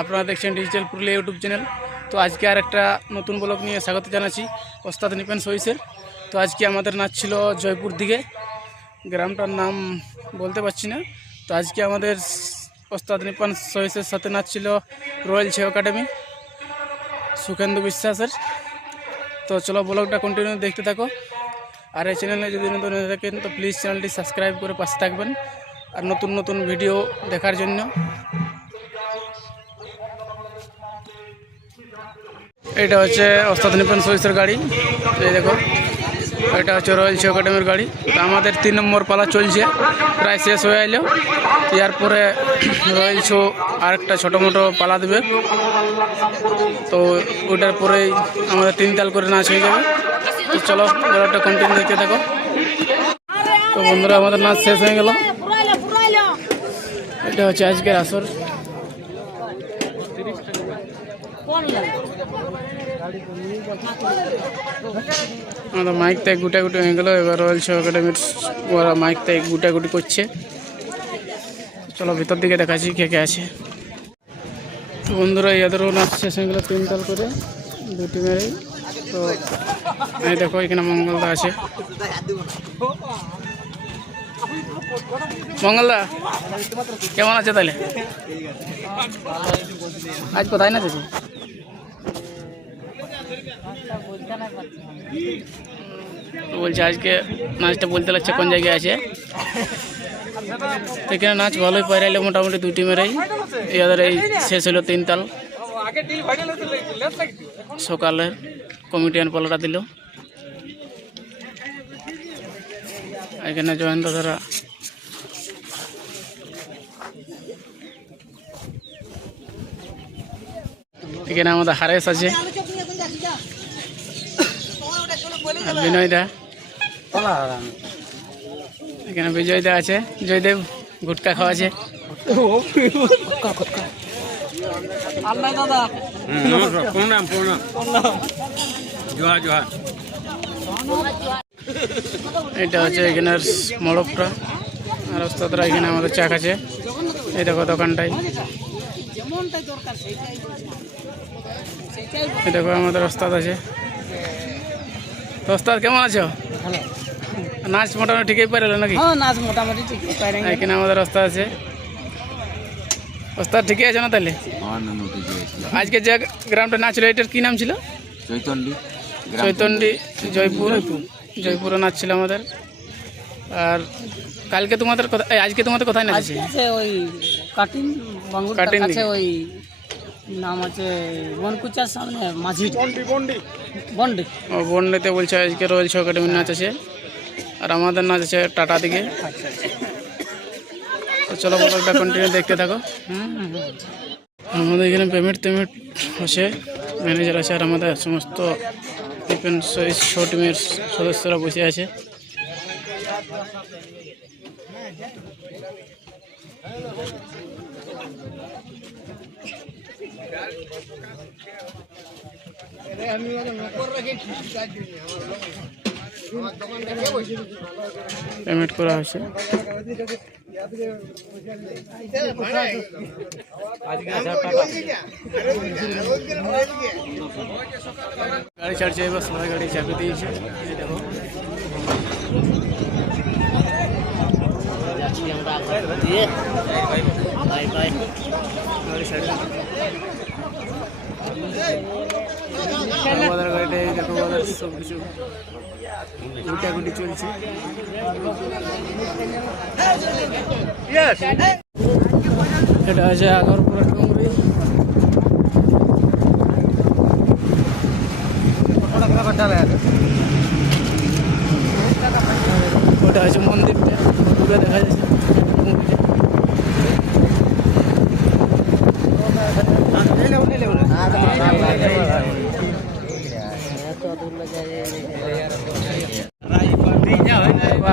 আপনারা দেখছেন digital Purulia YouTube channel. তো আজকে আর একটা নতুন ব্লগ নিয়ে স্বাগত জানাচ্ছি ওস্তাদ নিপেন সহিসের। তো আজকে আমাদের নাচ ছিল জয়পুর দিকে, গ্রামটার নাম বলতে পারছি না। তো আজকে আমাদের ওস্তাদ নিপেন সহিসের সাথে নাচ ছিল রয়্যাল ছৌ একাডেমি সুখেন্দু বিশ্বাসের। তো চলো ব্লগটা কন্টিনিউ দেখতে থাকো। আর এই চ্যানেলে যদি নতুন হয়ে থাকেন তো প্লিজ চ্যানেলটি সাবস্ক্রাইব করে পাশে থাকবেন আর নতুন নতুন ভিডিও দেখার জন্য। এটা হচ্ছে ওস্তাদ নিপেন সহিসের গাড়ি, এই দেখো এটা হচ্ছে রয়্যাল ছৌ একাডেমির গাড়ি। তো আমাদের 3 নম্বর পালা চলছে, প্রায় শেষ হয়ে এলো। এরপরে রয়্যাল ছৌ আরেকটা ছোটো মোটো পালা দেবে, তো ওটার পরেই আমাদের 3 তাল করে নাচ হয়ে যাবে। তো চলো ওটা কন্টিনিউ দেখতে থাকো। তো বন্ধুরা আমাদের নাচ শেষ হয়ে গেল। এটা হচ্ছে আজকের আসর। আমাদের মাইক তাই গুটাগুটি হয়ে গেল। এবার রয়্যাল ছৌ একাডেমির ওরা মাইক তাই গুটাগুটি করছে। চলো ভিতর দিকে দেখাচ্ছি কে কে আছে। তো বন্ধুরা এদেরও নাচ শেষ হয়ে গেলো 3 তাল করে 2 টিমেরই। তো এই দেখো এখানে মঙ্গলদা আছে। মঙ্গলদা কেমন আছে তাহলে? আজ কোথায় নাচ আছে? বলছে আজকে নাচটা বলতে লাগছে কোন জায়গায় আছে। তো এখানে নাচ ভালোই পাইরাইলো মোটামুটি 2 টিমেরই। এদের এই শেষ হলো 3 তাল। সকালে কমিটিয়ান পালাটা দিল। এখানে জয়েন্ট দাদারা এখানে আমাদের হারেস আছে, বিনয় দা, এখানে বিজয় দা আছে, জয়দেব গুটকা খাওয়াছে। এটা হচ্ছে এখানের মড়কটা। আর ওস্তাদরা এখানে আমাদের চা খাচ্ছে। এই দেখো দোকানটাই, এই দেখো আমাদের ওস্তাদ আছে। তো ওস্তাদ কেমন আছো? নাচ মোটামুটি ঠিকই পারলো নাকি? নাচ মোটামুটি ঠিক পারে। এখানে আমাদের ওস্তাদ আছে। ওস্তাদ ঠিকই আছে না তাহলে? আজকে যে গ্রামটা নাচ ছিল এটার কি নাম ছিল? চৈতন্ডি জয়পুরে নাচ ছিল আমাদের। আর কালকে তোমাদের আজকে তোমাদের কোথায় নাচ আছে? ওই কাটিং কাছে ওই নাম আছে বনকুচার সামনে মাঝি বন্ডি। ও বন্ডিতে বলছে আজকে রয়্যাল ছৌ একাডেমির নাচ আছে। আর আমাদের নাচ আছে টাটা দিকে। তো চলো ব্লগটা কন্টিনিউ দেখতে থাকো। আমাদের এখানে পেমেন্ট আছে, ম্যানেজার আছে, আর আমাদের সমস্ত নিপেন ছৌ টিমের সদস্যরা বসে আছে। পেমেন্ট করা হয়েছে। গাড়ি ছাড়ছে, এবার সবাই গাড়ি চাপে দিয়েছে। এই দেখো গাড়ি ছাড়ছে আমাদের গাড়িটা। এই দেখো আমাদের সব কিছু গুটাগুটি চলছে। এটা আছে আগরপুরা ডুংরি। ওটা আছে মন্দিরটা, দূরে দেখা যাচ্ছে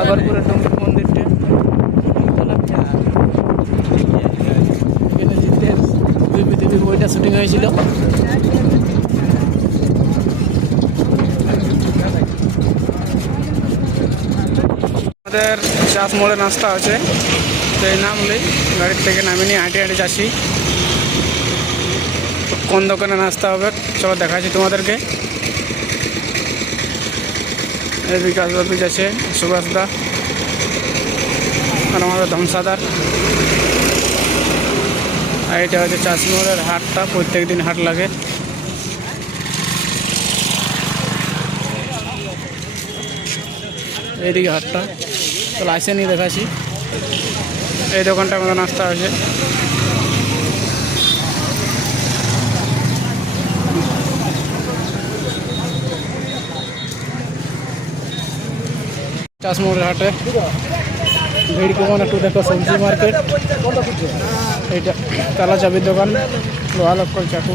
আগরপুরা ডুংরি মন্দিরটা। এখানে জিতের পৃথিবীর বইটা শুটিং হয়েছিল। আমাদের চাষ মোড়ে নাস্তা আছে, তো এই নামলেই গাড়ির থেকে নামে নিয়ে হাঁটে হাঁটে যাচ্ছি। কোন দোকানে নাস্তা হবে চলো দেখাচ্ছি তোমাদেরকে। এই বিকাশ অফিস আছে, সুভাষদা আর আমাদের ধ্বংসাদার। আর এটা হচ্ছে চাষ মোড়ের হাটটা, প্রত্যেক দিন হাট লাগে। এইদিকে হাটটা চলো আসে নিয়ে দেখাচ্ছি। এই দোকানটা আমাদের নাস্তা আছে। চাষ মোড়ের হাটে ভিড় কেমন একটু দেখো। সবজি মার্কেট, এইটা তালা চাবির দোকান, লোহা লক্কর চাকু।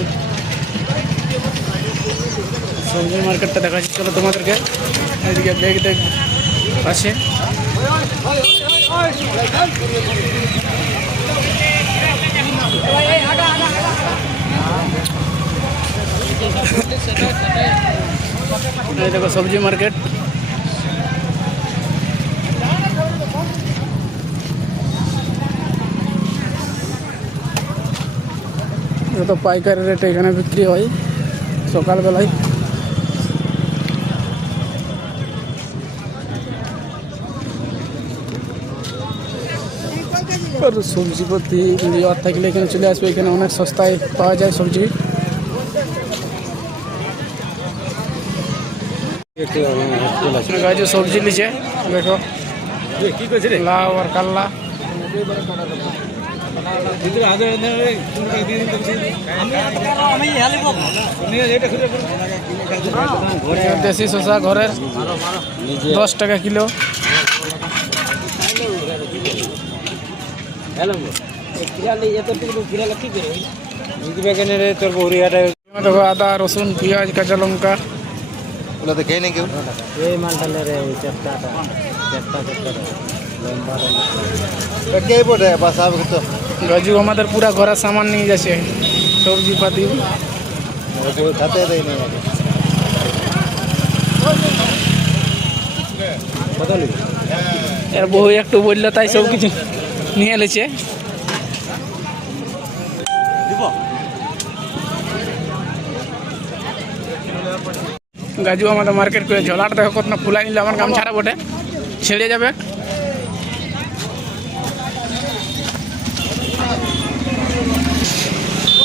সবজি মার্কেটটা দেখাচ্ছি চলো তোমাদেরকে। এইদিকে ব্যাগ ট্যাগ আছে। এই দেখো সবজি মার্কেট। যত পাইকারি রেটে এখানে বিক্রি হয় সকালবেলায়। আর সবজিপাতি নেওয়ার থাকলে এখানে চলে আসবে, এখানে অনেক সস্তায় পাওয়া যায় সবজি। গাছে সবজি নিচে দেখো লাউ আর কাল্লা। দেশি শসা ঘরের 10 টাকা কিলো। দেখো আদা রসুন পেঁয়াজ কাঁচা লঙ্কা। খেয়ে নেই কেউ। রাজু আমাদের পুরা ঘরের সামান নিয়ে যাচ্ছে, সবজি পাতি। এর বউ একটু বললো তাই সব কিছু নিয়ে এলেছে। গাজু আমাদের মার্কেট করে ঝোলাটা দেখো কত না ফুলাই নিলে আমার গামছাড়া বটে ছেড়ে যাবে।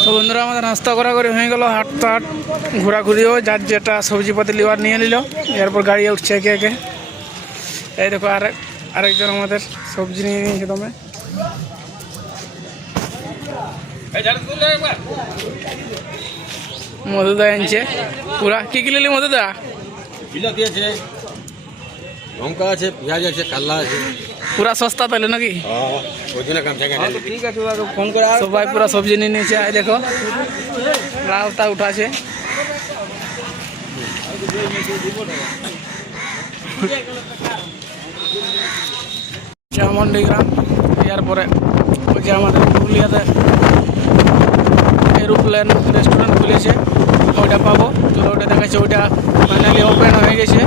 তো বন্ধুরা আমাদের নাস্তা করা করে হয়ে গেল, হাট টাট ঘোরাঘুরিও যার যেটা সবজিপাতি লিওয়ার নিয়ে নিল। এরপর গাড়ি উঠছে একে একে। এই দেখো আরেকজন আমাদের সবজি নিয়ে নিয়েছে। তুমি মধুদা আনছে পুরা। কি কি নিলি মধুদা? বিলাতি আছে, লঙ্কা আছে, পেঁয়াজ আছে, কাল্লা আছে। পুরা সস্তা তাহলে নাকি? ঠিক আছে ফোন করে সবাই পুরা সবজি নিয়ে নিয়েছে। এই দেখো লাউটা উঠাছে। চামন্ডি গ্রাম এরপরে ওই যে আমাদের পুরুলিয়াতে এরোপ্লেন রেস্টুরেন্ট খুলেছে ওইটা পাবো, তো ওইটা দেখাচ্ছে, ওইটা ফাইনালি ওপেন হয়ে গেছে।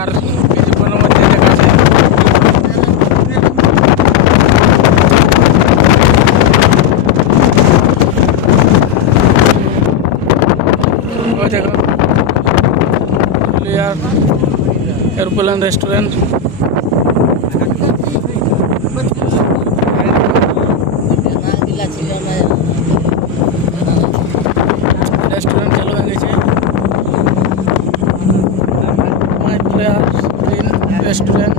আর কিছুক্ষণের মধ্যে দেখাচ্ছে ওই দেখো পুরুলিয়ার এরোপ্লেন রেস্টুরেন্ট। রেস্টুরেন্ট চালু হয়ে গেছে, রেস্টুরেন্ট।